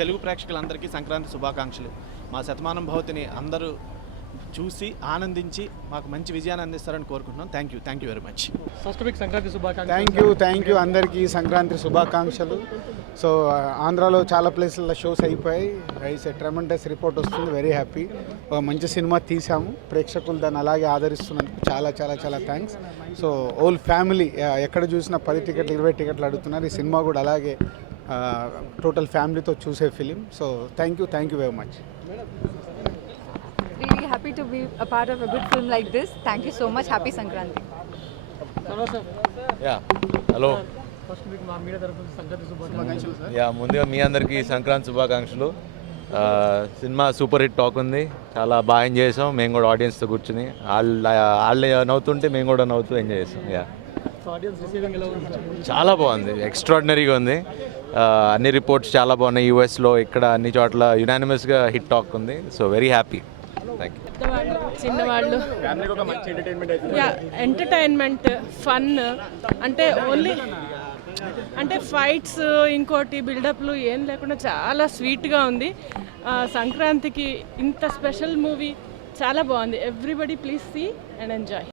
తెలుగు ప్రేక్షకులందరికీ సంక్రాంతి శుభాకాంక్షలు. మా శతమానం భవతిని అందరూ చూసి ఆనందించి మాకు మంచి విజయాన్ని అందిస్తారని కోరుకుంటున్నాం. Thank you very much. First week Sankranti శుభాకాంక్షలు. థ్యాంక్ యూ అందరికీ సంక్రాంతి శుభాకాంక్షలు. సో ఆంధ్రాలో చాలా ప్లేసుల్లో షోస్ అయిపోయాయి. ఇట్స్ ఎ ట్రెమెండస్ రిపోర్ట్ వస్తుంది. Very happy. ఒక మంచి సినిమా తీసాము, ప్రేక్షకులు దాన్ని అలాగే ఆదరిస్తున్నందుకు చాలా చాలా చాలా థ్యాంక్స్. సో ఓల్ ఫ్యామిలీ ఎక్కడ చూసినా 10 టికెట్లు 20 టికెట్లు అడుగుతున్నారు. ఈ సినిమా కూడా అలాగే టోటల్ ఫ్యామిలీతో చూసే film. So thank you very much. Really happy to be a part of a good film like this. Thank you so much. Happy Sankranti. Hello. First week మా మీడియా తరఫున సంక్రాంతి శుభాకాంక్షలు. ముందుగా మీ అందరికీ సంక్రాంతి శుభాకాంక్షలు. సినిమా సూపర్ హిట్ టాక్ ఉంది, చాలా బాగా enjoy చేసాం. మేము కూడా ఆడియన్స్తో కూర్చుని వాళ్ళు నవ్వుతుంటే మేము కూడా నవ్వుతూ ఎంజాయ్ చేసాం. ఆడియన్స్ రిసీవింగ్ ఎలా ఉంది? చాలా బాగుంది, ఎక్స్ట్రాడినరీగా ఉంది. అన్ని రిపోర్ట్స్ చాలా బాగున్నాయి. యూఎస్లో ఇక్కడ అన్ని చోట్ల యునానిమస్గా హిట్ టాక్ ఉంది. So very happy. Thank you. చిన్నవాళ్ళు ఎంటర్టైన్మెంట్ ఫన్ అంటే ఓన్లీ అంటే ఫైట్స్ ఇంకోటి బిల్డప్లు ఏం లేకుండా చాలా స్వీట్గా ఉంది. సంక్రాంతికి ఇంత స్పెషల్ మూవీ చాలా బాగుంది. Everybody please see and enjoy.